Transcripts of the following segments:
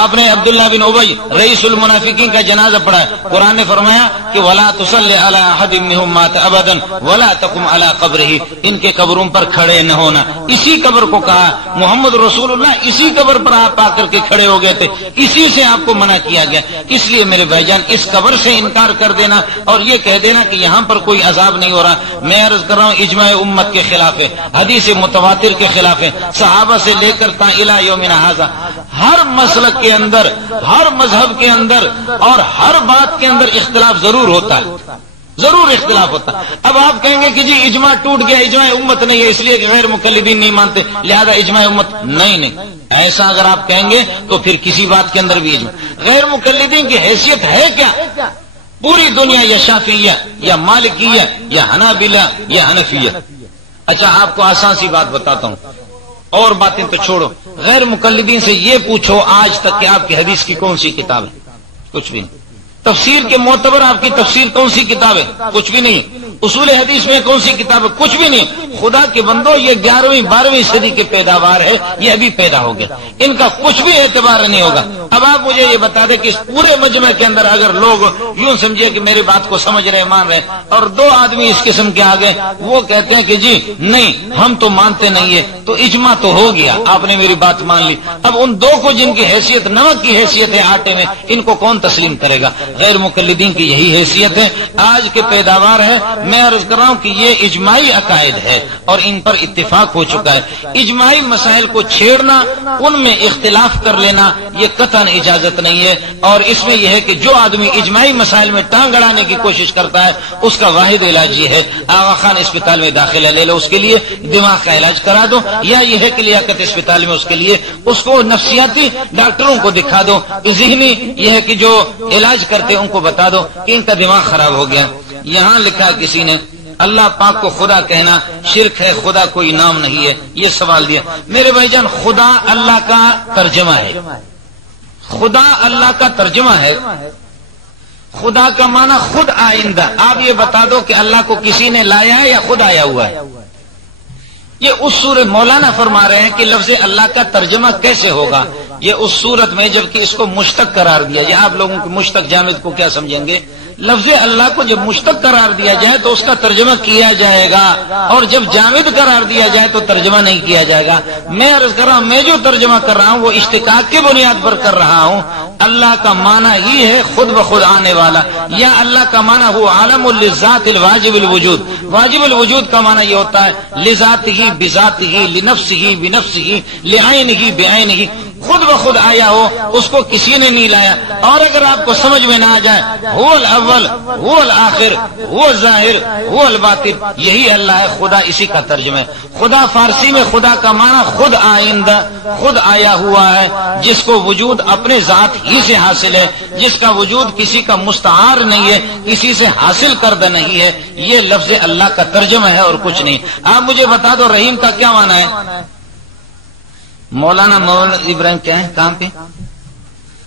آپ نے عبداللہ بن ابی رئیس المنافقین کا جنازہ پڑھا ہے، قرآن نے فرمایا کہ ولا تصلی علی احد منهم مات ابدا ولا تقم علی قبره، ان کے قبروں پر کھڑے نہ ہونا. اسی قبر کو کہا محمد رسول اللہ، اسی قبر پر آپ آ کر کے کھڑے ہو گئے تھے، اسی سے آپ کو منع کیا گیا. اس لیے میرے بھائی جان اس قبر سے انکار کر دینا اور یہ کہہ دینا کہ یہاں پر کوئی عذاب نہیں ہو رہا، میں عرض کر رہا ہوں اجماع امت کے خلاف ہے، حدیث متواتر کے خلاف ہے. صحابہ سے لے کر تا الی یومنا ھذا ہر مسلک کے اندر، ہر مذہب کے اندر اور ہر بات کے اندر اختلاف ضرور ہوتا ہے، ضرور اختلاف ہوتا ہے. اب آپ کہیں گے کہ جی اجماع ٹوٹ گیا، اجماع امت نہیں ہے اس لیے کہ غیر مقلدین نہیں مانتے لہذا اجماع امت نہیں. ایسا اگر آپ کہیں گے تو پھر کسی بات کے اندر بھی اجماع. غیر مقلدین کی حیثیت ہے کیا؟ پوری دنیا یا شافعیہ یا مالکیہ یا حنابلہ یا حنفیہ. اچھا آپ کو آسان سی بات بتاتا ہوں، اور باتیں تو چھوڑو. غیر مقلدین سے یہ پوچھو آج تک کہ آپ کی حدیث کی کون سی کتاب ہے؟ کچھ بھی نہیں. تفسیر کے معتبر آپ کی تفسیر کون سی کتاب ہے؟ کچھ بھی نہیں. اصول حدیث میں کون سی کتاب ہے؟ کچھ بھی نہیں. خدا کے بندو یہ 11ویں 12ویں صدی کی پیداوار ہے، یہ ابھی پیدا ہو گیا، ان کا کچھ بھی اعتبار نہیں ہوگا. اب آپ مجھے یہ بتا دیں کہ اس پورے مجمع کے اندر اگر لوگ یوں سمجھے کہ میری بات کو سمجھ رہے مان رہے اور 2 آدمی اس قسم کے آگے وہ کہتے ہیں کہ جی نہیں ہم تو مانتے نہیں ہے، تو اجماع تو ہو گیا، آپ نے میری بات مان لی. اب ان 2 کو جن کی حیثیت نمک کی حیثیت ہے آٹے میں، ان کو کون تسلیم کرے گا؟ غیر مقلدین کی یہی حیثیت ہے، آج کے پیداوار ہے. میں عرض کر رہا ہوں کہ یہ اجماعی عقائد ہے اور ان پر اتفاق ہو چکا ہے. اجماعی مسائل کو چھیڑنا، ان میں اختلاف کر لینا یہ قطعاً اجازت نہیں ہے. اور اس میں یہ ہے کہ جو آدمی اجماعی مسائل میں ٹانگ اڑانے کی کوشش کرتا ہے اس کا واحد علاج یہ ہے آغا خان اسپتال میں داخلہ لے لو، اس کے لیے دماغ کا علاج کرا دو، یا یہ ہے کہ لیاقت اسپتال میں اس کے لیے اس کو نفسیاتی ڈاکٹروں کو دکھا دو، ذہنی یہ ہے کہ جو علاج کرتے ان کو بتا دو کہ ان کا دماغ خراب ہو گیا. یہاں لکھا کسی نے اللہ پاک کو خدا کہنا شرک ہے، خدا کوئی نام نہیں ہے، یہ سوال دیا. میرے بھائی جان خدا اللہ کا ترجمہ ہے، خدا اللہ کا ترجمہ ہے. خدا کا معنی خود آئندہ. آپ یہ بتا دو کہ اللہ کو کسی نے لایا ہے یا خود آیا ہوا ہے؟ یہ اس صورت مولانا فرما رہے ہیں کہ لفظ اللہ کا ترجمہ کیسے ہوگا؟ یہ اس صورت میں جبکہ اس کو مشتق قرار دیا جائے. آپ لوگوں کے مشتق جامد کو کیا سمجھیں گے؟ لفظ اللہ کو جب مشتق قرار دیا جائے تو اس کا ترجمہ کیا جائے گا، اور جب جامد قرار دیا جائے تو ترجمہ نہیں کیا جائے گا. میں عرض کر رہا ہوں میں جو ترجمہ کر رہا ہوں وہ اشتقاق کی بنیاد پر کر رہا ہوں. اللہ کا معنی ہی ہے خود بخود آنے والا، یا اللہ کا معنی وہ عالم للذات الواجب الوجود. واجب الوجود کا معنی یہ ہوتا ہے لذاتہ بذاتہ، لنفسہ بنفسہ، لعینہ بعینہ، خود بخود آیا ہو، اس کو کسی نے نہیں لایا. اور اگر آپ کو سمجھ میں نہ آ جائے وہ الاول وہ الآخر وہ الظاہر وہ الباطن، یہی اللہ ہے، خدا اسی کا ترجمہ ہے. خدا فارسی میں خدا کا معنی خود آئندہ، خود آیا ہوا ہے، جس کو وجود اپنے ذات ہی سے حاصل ہے، جس کا وجود کسی کا مستعار نہیں ہے، کسی سے حاصل کردہ نہیں ہے. یہ لفظ اللہ کا ترجمہ ہے اور کچھ نہیں. آپ مجھے بتا دو رحیم کا کیا معنی ہے؟ مولانا ابراہیم کیا ہے کام پہ؟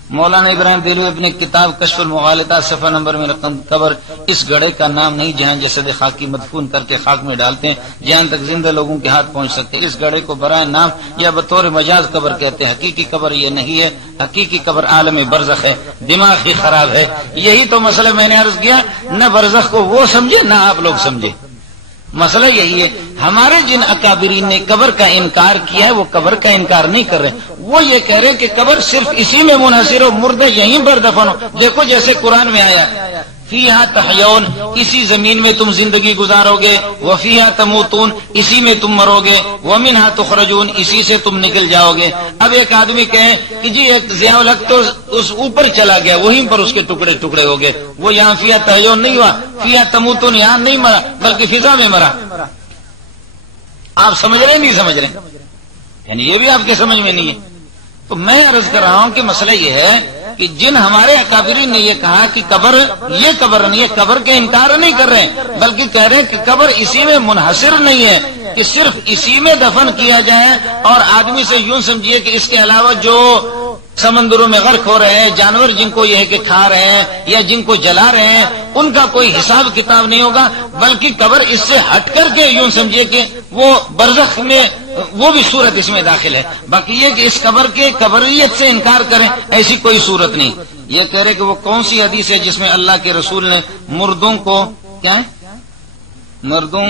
مولانا ابراہیم دہلوی اپنی کتاب کشف المغالطات صفحہ نمبر میں رقم قبر اس گڑھے کا نام نہیں جہاں جسد خاکی مدفون کر کے خاک میں ڈالتے ہیں، جہاں تک زندہ لوگوں کے ہاتھ پہنچ سکتے. اس گڑھے کو برائے نام یا بطور مجاز قبر کہتے ہیں. حقیقی قبر یہ نہیں ہے، حقیقی قبر عالم برزخ ہے. دماغ ہی خراب ہے. یہی تو مسئلہ میں نے عرض کیا، نہ برزخ کو وہ سمجھے نہ آپ لوگ سمجھے. مسئلہ یہی ہے. ہمارے جن اکابرین نے قبر کا انکار کیا ہے وہ قبر کا انکار نہیں کر رہے، وہ یہ کہہ رہے ہیں کہ قبر صرف اسی میں منحصر ہو، مردے یہیں پر دفن ہو. دیکھو جیسے قرآن میں آیا فیہا تحیون، اسی زمین میں تم زندگی گزارو گے، وفیہا تموتون، اسی میں تم مرو گے، ومنہا تخرجون، اسی سے تم نکل جاؤ گے. اب ایک آدمی کہے کہ جی ایک ضیاء الحق تو اس اوپر چلا گیا، وہیں پر اس کے ٹکڑے ٹکڑے ہو گئے، وہ یہاں فیہا تحیون نہیں ہوا، فیہا تموتون یہاں نہیں مرا بلکہ فضا میں مرا. آپ سمجھ رہے نہیں سمجھ رہے؟ یعنی یہ بھی آپ کے سمجھ میں نہیں ہے. تو میں عرض کر رہا ہوں کہ مسئلہ یہ ہے کہ جن ہمارے اکابرین نے یہ کہا کہ قبر یہ قبر نہیں ہے، قبر کے انکار نہیں کر رہے ہیں بلکہ کہہ رہے ہیں کہ قبر اسی میں منحصر نہیں ہے کہ صرف اسی میں دفن کیا جائے، اور آدمی سے یوں سمجھیے کہ اس کے علاوہ جو سمندروں میں غرق ہو رہے ہیں، جانور جن کو یہ ہے کہ کھا رہے ہیں یا جن کو جلا رہے ہیں، ان کا کوئی حساب کتاب نہیں ہوگا، بلکہ قبر اس سے ہٹ کر کے یوں سمجھیے کہ وہ برزخ میں وہ بھی صورت اس میں داخل ہے. باقی یہ کہ اس قبر کے قبریت سے انکار کریں ایسی کوئی صورت نہیں. یہ کہہ رہے کہ وہ کون سی حدیث ہے جس میں اللہ کے رسول نے مردوں کو کیا ہے مردوں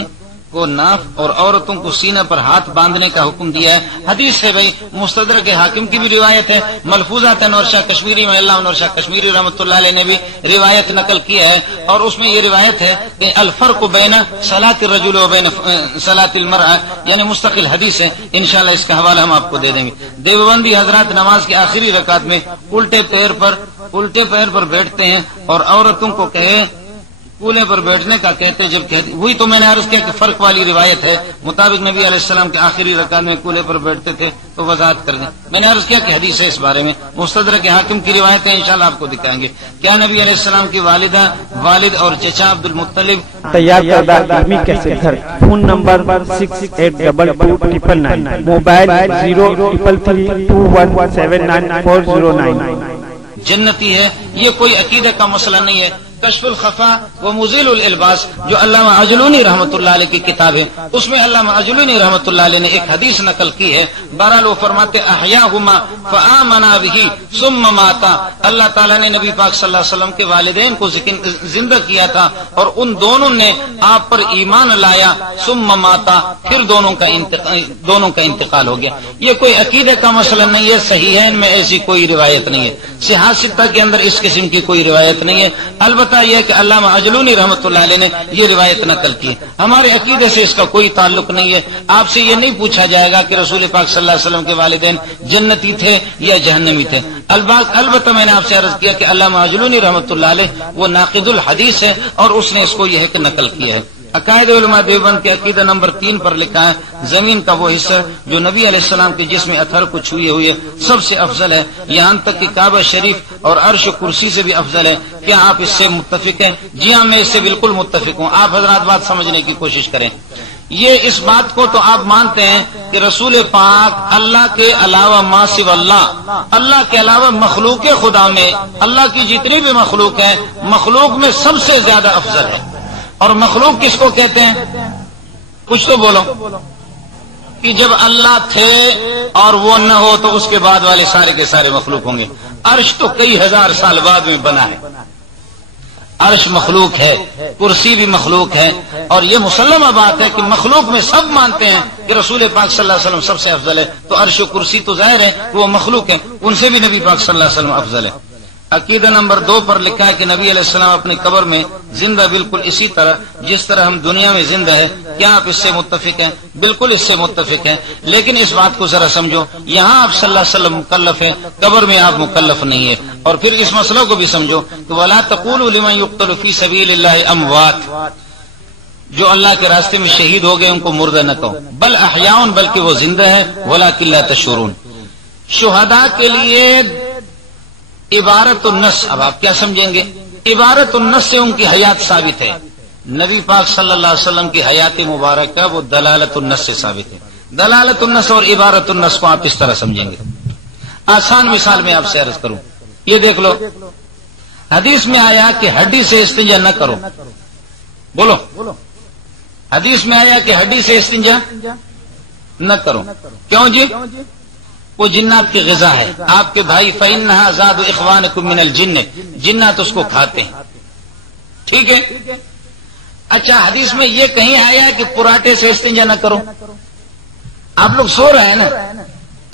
کو ناف اور عورتوں کو سینے پر ہاتھ باندھنے کا حکم دیا ہے. حدیث ہے بھائی مستدرک حاکم کی بھی روایت ہے. ملفوظات انور شاہ کشمیری میں اللہ انور شاہ کشمیری رحمۃ اللہ علیہ نے بھی روایت نقل کیا ہے اور اس میں یہ روایت ہے کہ الفرق بین صلاۃ الرجل و بین صلاۃ المرأة یعنی مستقل حدیث ہے. انشاءاللہ اس کا حوالہ ہم آپ کو دے دیں گے. دیوبندی حضرات نماز کی آخری رکعت میں الٹے پیر پر بیٹھتے ہیں اور عورتوں کو کہے کولے پر بیٹھنے کا کہتے جب کہتے وہی تو میں نے عرض کیا کہ فرق والی روایت ہے. مطابق نبی علیہ السلام کے آخری رکعت میں کولے پر بیٹھتے تھے تو وضاحت کر دیں. میں نے عرض کیا کہ حدیث ہے اس بارے میں مستدرک حاکم کی روایت ہے. انشاءاللہ آپ کو دکھائیں گے. کیا نبی علیہ السلام کی والدہ والد اور چچا عبد المطلب تیار کردہ علمی کیسے گھر. فون نمبر 68229999 موبائل 03332179409 جنتی ہے. یہ کوئی عقیدے کا مسئلہ نہیں ہے. کشف الخفا و مزیل الالباس جو علامہ عجلونی رحمۃ اللہ علیہ کی کتاب ہے اس میں علامہ عجلونی رحمۃ اللہ علیہ نے ایک حدیث نقل کی ہے. بہرحال وہ فرماتے احیاہما فآمنا بہ ثم ماتا. اللہ تعالیٰ نے نبی پاک صلی اللہ علیہ وسلم کے والدین کو زندہ کیا تھا اور ان دونوں نے آپ پر ایمان لایا ثم ماتا پھر دونوں کا انتقال ہو گیا. یہ کوئی عقیدے کا مسئلہ نہیں ہے. صحیحین میں ایسی کوئی روایت نہیں ہے. صحاح ستہ کے اندر اس قسم کی کوئی روایت نہیں ہے. البتہ یہ کہ علامہ عجلونی رحمۃ اللہ علیہ نے یہ روایت نقل کی. ہمارے عقیدے سے اس کا کوئی تعلق نہیں ہے. آپ سے یہ نہیں پوچھا جائے گا کہ رسول پاک صلی اللہ علیہ وسلم کے والدین جنتی تھے یا جہنمی تھے. البتہ میں نے آپ سے عرض کیا کہ علامہ عجلونی رحمۃ اللہ علیہ وہ ناقد الحدیث ہے اور اس نے اس کو یہ نقل کیا ہے. عقائد علماء دیوبند کے عقیدہ نمبر 3 پر لکھا ہے زمین کا وہ حصہ جو نبی علیہ السلام کے جسم اطہر کو چھوئے ہوئے سب سے افضل ہے. یہاں تک کہ کعبہ شریف اور عرش و کرسی سے بھی افضل ہے. کیا آپ اس سے متفق ہیں؟ جی ہاں میں اس سے بالکل متفق ہوں. آپ حضرات بات سمجھنے کی کوشش کریں. یہ اس بات کو تو آپ مانتے ہیں کہ رسول پاک اللہ کے علاوہ ما سوى اللہ کے علاوہ مخلوق خدا میں اللہ کی جتنی بھی مخلوق ہے مخلوق میں سب سے زیادہ افضل ہے. اور مخلوق کس کو کہتے ہیں؟ کچھ تو بولو. کہ جب اللہ تھے اور وہ نہ ہو تو اس کے بعد والے سارے کے سارے مخلوق ہوں گے. عرش تو کئی ہزار سال بعد میں بنا ہے. عرش مخلوق ہے, کرسی بھی مخلوق ہے, اور یہ مسلمہ بات ہے کہ مخلوق میں سب مانتے ہیں کہ رسول پاک صلی اللہ علیہ وسلم سب سے افضل ہے. تو عرش و کرسی تو ظاہر ہے وہ مخلوق ہے, ان سے بھی نبی پاک صلی اللہ علیہ وسلم افضل ہے. عقیدہ نمبر 2 پر لکھا ہے کہ نبی علیہ السلام اپنی قبر میں زندہ بالکل اسی طرح جس طرح ہم دنیا میں زندہ ہے. کیا آپ اس سے متفق ہیں؟ بالکل اس سے متفق ہیں. لیکن اس بات کو ذرا سمجھو, یہاں آپ صلی اللہ علیہ وسلم مکلف ہیں, قبر میں آپ مکلف نہیں ہے. اور پھر اس مسئلہ کو بھی سمجھو کہ وَلَا تَقُولُوا لِمَنْ يُقْتَلُ فِي سَبِيلِ اللَّهِ أَمْوَاتٌ, جو اللہ کے راستے میں شہید ہو گئے ان کو مردہ نہ کہو, بل احیاء, بلکہ وہ زندہ ہے, وَلَٰكِن لَا تَشْعُرُونَ. شہداء کے لیے عبارت النص, اب آپ کیا سمجھیں گے؟ عبارت النص سے ان کی حیات ثابت ہے. نبی پاک صلی اللہ علیہ وسلم کی حیات مبارکہ وہ دلالت النص سے ثابت ہے. دلالت النص اور عبارت النص کو آپ اس طرح سمجھیں گے. آسان مثال میں آپ سے عرض کروں, یہ دیکھ لو, حدیث میں آیا کہ ہڈی سے استنجا نہ کرو. بولو, حدیث میں آیا کہ ہڈی سے استنجا نہ کرو. کیوں جی؟ وہ جنات کی غذا ہے. آپ کے بھائی فإنها زاد اخوانکم من الجن, جنات اس کو کھاتے ہیں. ٹھیک ہے. اچھا, حدیث میں یہ کہیں آیا کہ پراٹھے سے استنجا نہ کرو. آپ لوگ سو رہے ہیں نا,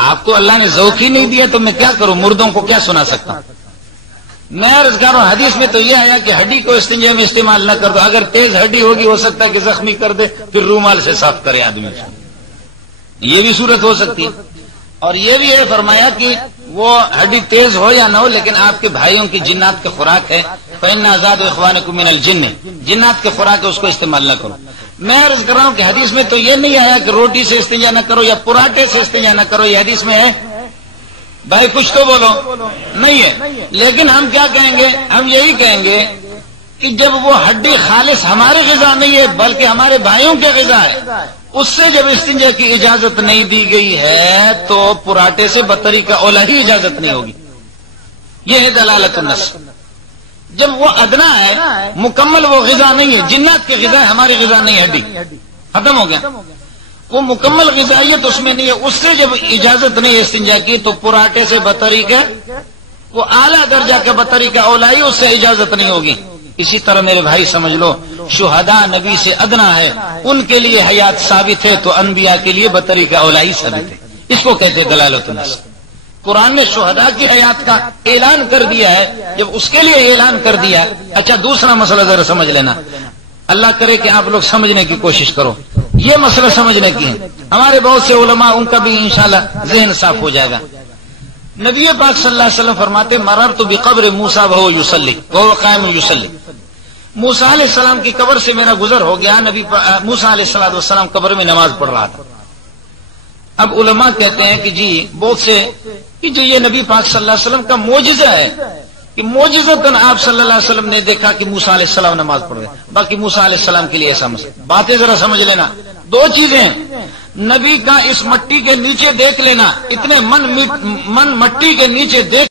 آپ کو اللہ نے ذوق ہی نہیں دیا تو میں کیا کروں, مردوں کو کیا سنا سکتا ہوں. میں عرض کر رہا ہوں حدیث میں تو یہ آیا کہ ہڈی کو استنجا میں استعمال نہ کر دو. اگر تیز ہڈی ہوگی ہو سکتا ہے کہ زخمی کر دے, پھر رومال سے صاف کرے آدمی. یہ بھی صورت ہو سکتی ہے. اور یہ بھی ہے فرمایا کہ وہ ہڈی تیز ہو یا نہ ہو, لیکن آپ کے بھائیوں کی جنات کی خوراک ہے. فإن آزاد اخوانکم من الجن, جنات کی خوراک ہے, اس کو استعمال نہ کرو. میں عرض کر رہا ہوں کہ حدیث میں تو یہ نہیں آیا کہ روٹی سے استنجا نہ کرو یا پراٹھے سے استنجا نہ کرو. یہ حدیث میں ہے بھائی, کچھ تو بولو. نہیں ہے. لیکن ہم کیا کہیں گے؟ ہم یہی کہیں گے کہ جب وہ ہڈی خالص ہماری غذا نہیں ہے بلکہ ہمارے بھائیوں کی غذا ہے, اس سے جب استنجا کی اجازت نہیں دی گئی ہے تو پراٹھے سے بطریقہ اولا ہی اجازت نہیں ہوگی. یہ ہے دلالت النص. جب وہ ادنا ہے, مکمل وہ غذا نہیں ہے, جنات کی غذا ہے, ہماری غذا نہیں, ہڈی ختم ہو گیا. وہ مکمل غذائیت اس میں نہیں ہے. اس سے جب اجازت نہیں ہے استنجا کی تو پراٹے سے بطریقہ وہ اعلیٰ درجہ کے بطریقہ اولائی اس سے اجازت نہیں ہوگی. اسی طرح میرے بھائی سمجھ لو شہداء نبی سے ادنا ہے, ان کے لیے حیات ثابت ہے تو انبیاء کے لیے بطریقہ اولائی ثابت ہے. اس کو کہتے ہیں دلالت النص. قرآن نے شہداء کی حیات کا اعلان کر دیا ہے, جب اس کے لیے اعلان کر دیا. اچھا دوسرا مسئلہ ذرا سمجھ لینا, اللہ کرے کہ آپ لوگ سمجھنے کی کوشش کرو, یہ مسئلہ سمجھنے کی ہے. ہمارے بہت سے علماء ان کا بھی انشاءاللہ ذہن صاف ہو جائے گا. نبی پاک صلی اللہ علیہ وسلم فرماتے مررت بقبر موسیٰ وہو یصلی وہو قائم یصلی. موسیٰ علیہ السلام کی قبر سے میرا گزر ہو گیا, نبی موسیٰ علیہ السلام قبر میں نماز پڑھ رہا تھا. اب علماء کہتے ہیں کہ جی بہت سے کہ جو یہ نبی پاک صلی اللہ علیہ وسلم کا معجزہ ہے کہ معجزتاً آپ صلی اللہ علیہ وسلم نے دیکھا کہ موسیٰ علیہ السلام نماز پڑھ گئے. باقی موسیٰ علیہ السلام کے لیے ایسا مسئلہ. باتیں ذرا سمجھ لینا, دو چیزیں, نبی کا اس مٹی کے نیچے دیکھ لینا, اتنے من مٹی کے نیچے دیکھ